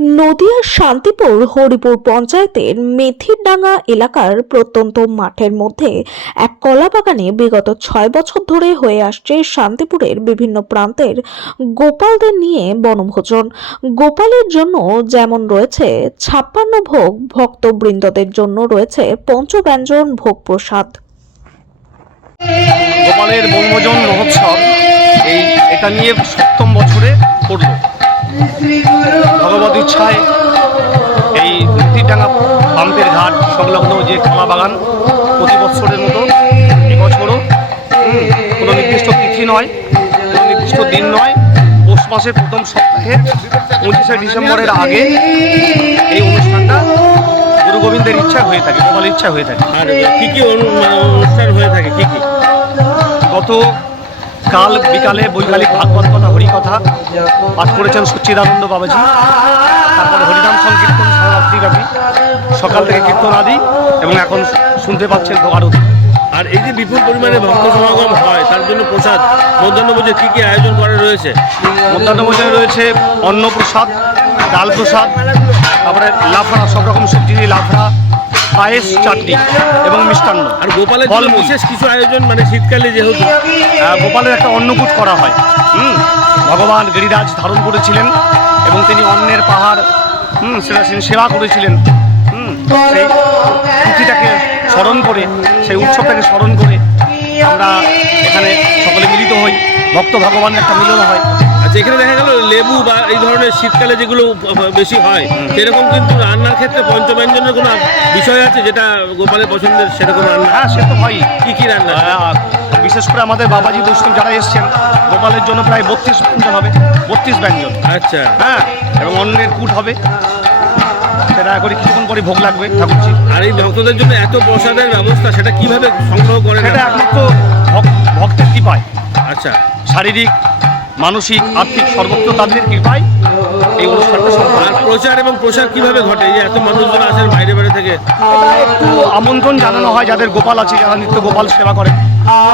নদিয়ার শান্তিপুর হরিপুর পঞ্চায়েতের মেথিরডাঙ্গা এলাকার প্রত্যন্ত মাঠের মধ্যে এক কলা বাগানে বিগত 6 বছর ধরে হয়ে আসছে শান্তিপুরের বিভিন্ন প্রান্তের গোপালদের নিয়ে বনভোজন। গোপালের জন্য যেমন রয়েছে 56 ভোগ, ভক্তবৃন্দদের জন্য রয়েছে পঞ্চব্যঞ্জন ভোগ প্রসাদ। গোপালের বনভোজন মহোৎসব এটা নিয়ে 7ম বছরে পড়ল। ভগবত ইচ্ছায় এই মেথিরডাঙ্গা পাম্পের ঘাট সংলগ্ন যে কলা বাগান প্রতি বছরের মতো এবছরও কোনো নির্দিষ্ট তিথি নয়, কোনো নির্দিষ্ট দিন নয়, পৌষ মাসের প্রথম সপ্তাহে 25শে ডিসেম্বরের আগে এই অনুষ্ঠানটা গুরু গোবিন্দের ইচ্ছা হয়ে থাকে, গোপালের ইচ্ছা হয়ে থাকে। আর কি কি অনুষ্ঠান হয়ে থাকে? কি কি? গত কাল বিকালে বৈকালিক ভাগবত কথা, হরিকথা পাঠ করেছেন সচ্চিদানন্দ বাবাজি। তারপরে হরিনাম সংকীর্তন সারা রাত্রিব্যাপী, সকাল থেকে কীর্তন আদি, এবং এখন শুনতে পাচ্ছেন আরতি। আর এই যে বিপুল পরিমাণে ভক্ত সমাগম হয় তার জন্য প্রসাদ, মধ্যাহ্নভোজে কি কি আয়োজন করা রয়েছে? মধ্যাহ্নভোজনে রয়েছে অন্নপ্রসাদ, ডাল প্রসাদ, তারপরে লাফড়া, সব রকম সবজি দিয়ে লাফড়া, পায়েস, চাটনি এবং মিষ্টান্ন। আর গোপালের জন্য বিশেষ কিছু আয়োজন, মানে শীতকালে যেহেতু গোপালের একটা অন্নকূট করা হয়। ভগবান গিরিরাজ ধারণ করেছিলেন এবং তিনি অন্নের পাহাড় সেটা সেবা করেছিলেন। সেই তিথিটাকে স্মরণ করে, সেই উৎসবটাকে স্মরণ করে আমরা এখানে সকলে মিলিত হই, ভক্ত ভগবানের একটা মিলন হয়। আচ্ছা, এখানে দেখা গেল লেবু বা এই ধরনের শীতকালে যেগুলো বেশি হয় সেরকম, কিন্তু রান্নার ক্ষেত্রে পঞ্চব্যঞ্জনের কোনো বিষয় আছে যেটা গোপালের পছন্দের, সেরকম রান্না? হ্যাঁ, সে তো হয়। কী কী রান্না? বিশেষ করে আমাদের বাবাজি বৈষ্ণব যারা এসছেন, গোপালের জন্য প্রায় 32 ব্যঞ্জন হবে, 32 ব্যঞ্জন। আচ্ছা, হ্যাঁ, এবং অন্নের কূট হবে, সেটা করে কিছুক্ষণ পরে ভোগ লাগবে ঠাকুরজি। আর এই ভক্তদের জন্য এত প্রসাদের ব্যবস্থা, সেটা কিভাবে সংগ্রহ করেন? সেটা একমাত্র ভক্তের কৃপায়। আচ্ছা, শারীরিক, মানসিক, আর্থিক সর্বত্র তাদের কৃপায় এই অনুষ্ঠানটা সম্পন্ন। আর প্রচার এবং প্রসার কিভাবে ঘটে? এই যে এত মানুষজন আসেন বাইরে বাইরে থেকে, একটু আমন্ত্রণ জানানো হয় যাদের গোপাল আছে, যারা নিত্য গোপাল সেবা করে,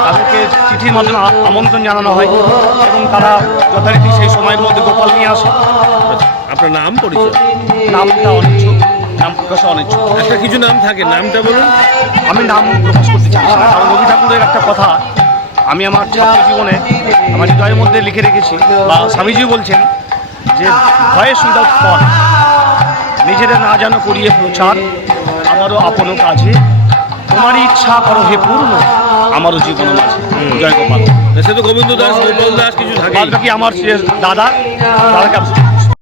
তাদেরকে চিঠির মাধ্যমে আমন্ত্রণ জানানো হয় এবং তারা যথারীতি সেই সময়ের মধ্যে গোপাল নিয়ে আসে। আপনার নাম, পরিচয়? নামটা অনিচ্ছুক, নাম প্রকাশে অনিচ্ছুক। একটা কিছু নাম থাকে, নামটা বলুন। আমি নাম প্রকাশ করতে চাই না, কারণ রবি ঠাকুরের একটা কথা আমি আমার ছাত্র জীবনে আমার হৃদয়ের মধ্যে লিখে রেখেছি, বা স্বামীজি বলছেন যে ভয়েস উইদাউট ফল, নিজেদের না যেন করিয়ে প্রচার, আমারও আপন কাজে, তোমারই ইচ্ছা করো হে পূর্ণ, আমারও জীবন মাঝে। জয় গোপাল। সে তো গোবিন্দ দাস, গোপাল দাস কিছু থাকে, বাদ বাকি আমার দাদাকে